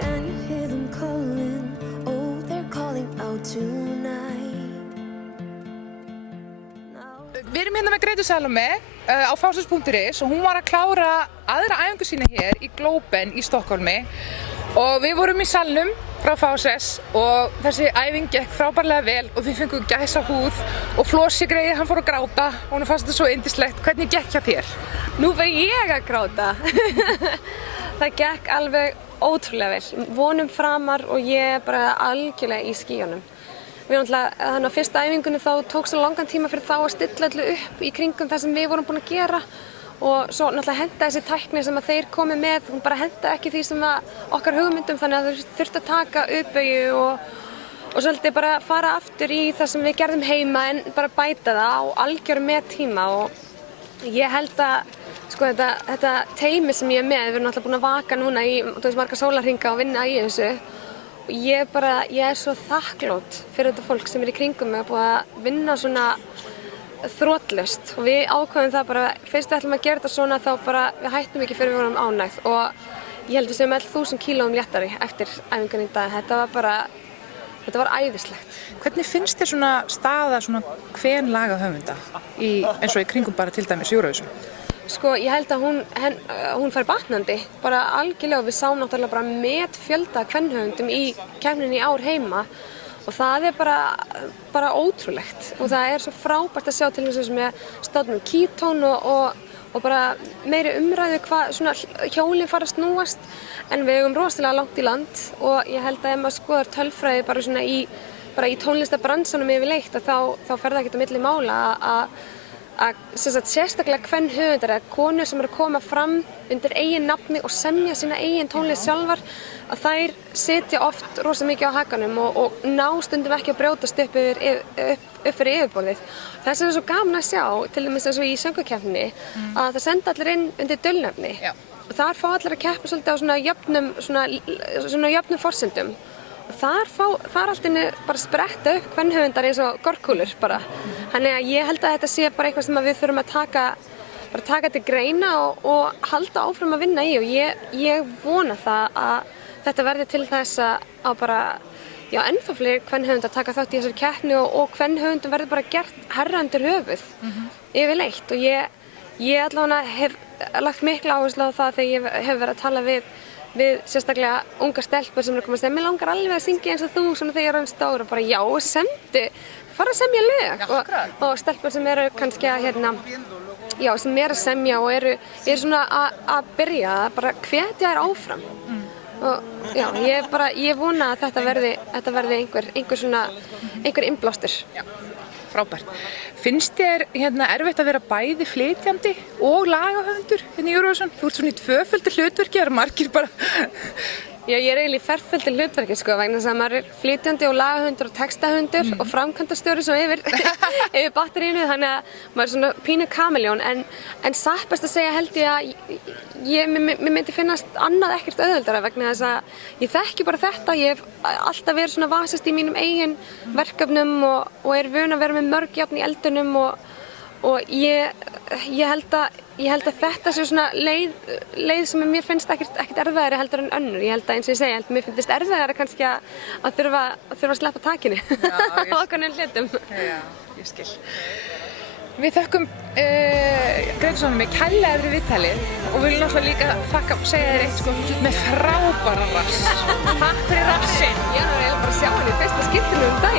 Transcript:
Can you hear them calling? Oh, they're calling out tonight. Við erum hérna með Grétu Salóme á Fáses.is og hún var að klára aðra æfingu sína hér í Globen í Stokkhólmi og við vorum í salnum frá Fáses og þessi æfing gekk frábærlega vel og við fengum gæsahúð og Flossi greyið, hann fór að gráta og hún fannst þetta svo yndislegt. Hvernig gekk hjá þér? Nú fer ég að gráta. Það gekk alveg ótrúlega vel. Vonum framar og ég er bara algjörlega í skýjunum. Við náttúrulega, þannig á fyrsta æfingunni þá tók svo langan tíma fyrir þá að stilla öllu upp í kringum það sem við vorum búin að gera og svo náttúrulega henta þessi tækni sem að þeir komi með, hún bara henta ekki því sem að okkar hugmyndum þannig að þau þurftu að taka uppbeygju og svolítið bara fara aftur í það sem við gerðum heima en bara bæta það á algjörum með tíma og ég held að sko þetta teymi sem ég er með, við erum náttúrulega búin að vaka núna í marga sólarhringa og vinna í þessu. Ég er svo þakklát fyrir þetta fólk sem er í kringum mig að búið að vinna svona þrotlaust og við ákváðum það bara, fyrst við ætlum að gera þetta svona þá bara við hættum ekki fyrir við vorum ánægð og ég held við séum 1000 kílóum léttari eftir æfingunni í dag. Þetta var æðislegt. Hvernig finnst þér svona staða svona hven laga höfunda eins og í kringum bara til dæmis Eurovision? Sko, ég held að hún fær batnandi, bara algjörlega og við sáum náttúrulega bara met fjölda kvenhöfundum í keppninni í ár heima og það er bara ótrúlegt og það er svo frábært að sjá til þess að við státum Ketone og bara meiri umræðu hvað svona hjólin fara að snúast en við eigum rosalega langt í land og ég held að ef maður skoðar tölfræði bara svona í tónlistarbransanum yfirleitt að þá fer það ekkert á milli mála að sérstaklega kvenhöfundar eða konur sem eru að koma fram undir eigin nafni og semja sína eigin tónlist sjálfar að þær sitja oft rosa mikið á hakanum og ná stundum ekki að brjótast upp fyrir yfirborðið. Þess er svo gaman að sjá, til dæmis eins og í söngvakeppninni, að það senda allir inn undir dulnefni og þar fá allir að keppa svolítið á svona jöfnum forsendum. Og þar allt inni bara spretta upp kvenhöfundar eins og gorkúlur bara. Þannig að ég held að þetta sé bara eitthvað sem við þurfum að taka til greina og halda áfram að vinna í og ég vona það að þetta verði til þess að bara, ennþá fleiri kvenhöfundar taka þátt í þessari keppni og kvenhöfundum verði bara gert herra undir höfuð yfirleitt og ég allavega hef lagt mikla áherslu á það þegar ég hef verið að tala við sérstaklega unga stelpur sem eru að koma að segja mér langar alveg að syngja eins og þú svona þegar ég er orðin stór og bara já, fara að semja lög og stelpur sem eru kannski að sem eru að semja og eru svona að byrja bara hvetja þær áfram og já, ég vona að þetta verði einhver innblástur. Frábært. Finnst þér erfitt að vera bæði flytjandi og lagahöfundur í Eurovision? Þú ert svona í tvöföldu hlutverki, það eru margir bara... Já, ég er eiginlega í ferföldu hlutverki vegna þess að maður er flytjandi og lagahöfundur og textahöfundur og framkvæmdastjóri svo yfir batterínu, þannig að maður er svona pínu kameljón en satt best að segja held ég að mér myndi finnast annað ekkert auðveldara vegna þess að ég þekki bara þetta, ég hef alltaf verið svona vasast í mínum eigin verkefnum og er vön að vera með mörg járn í eldunum og ég held að þetta sé svona leið sem mér finnst ekkert erfiðari heldur en önnur. Ég held að eins og ég segi, mér finnst erfiðari kannski að þurfa að sleppa takinu á okkarnum hlutum. Já, ég skil. Við þökkum Grétu Salóme kærlega fyrir viðtalið og við viljum náttúrulega líka segja þér eitt með frábæran rass. Takk fyrir rassinn. Ég var eiginlega bara að sjá hann í fyrsta skiptinu um dag.